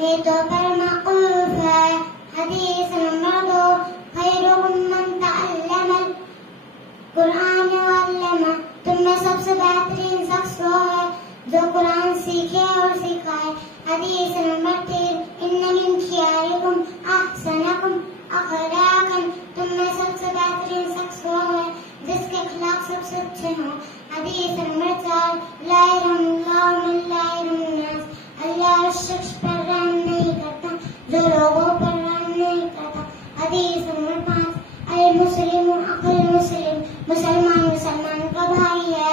ये तो बरमऊफ है। हदीस नंबर 2, खैरुकुम मन तअल्लमल कुरान व अल्लमा, तुम में सबसे बेहतरीन शख्स वो है जो कुरान सीखे और सिखाए। हदीस नंबर 3, इन्न मिन खियारिकुम अहसनकुम अखलाकन, तुम में सबसे बेहतरीन शख्स वो है जिसके अखलाक सबसे अच्छे हों। हदीस नंबर 4, ला यरहमुल्लाहु मन ला यरहमुन्नास, अल्लाह उस शख्स पर रहम नहीं करता जो लोगों पर रहम नहीं करता। हदीस नंबर 5, अल मुस्लिम अखुल मुस्लिम, मुसलमान मुसलमान का भाई है।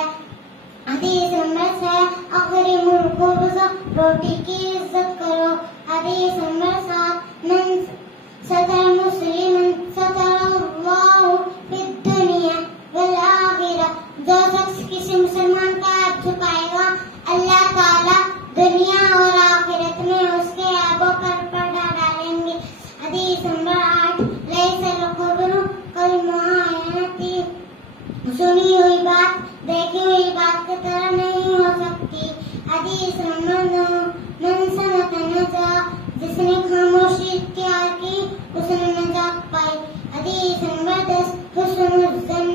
हदीस नंबर 6, अकरिमुल खुब्ज़, रोटी की इज्जत करो। हदीस नंबर 7, मन सतर मुस्लिमन सतरल्लाहु फिद दुनिया वल आखिरह, जो शख्स किसी मुसलमान का ऐब छुपाएगा अल्लाह ताला दुनिया और आखिरत में उसके ऐबों पर पर्दा डालेंगे। हदीस नंबर 8, लैसल खबरू कल मुआयनती, सुनी हुई बात देखी हुई बात की तरह नहीं हो सकती। हदीस नंबर 9, मन समत नजा, जिसने खामोशी इख्तियार की उसने नजात पाई। हदीस नंबर 10, हुस्नुल ज़न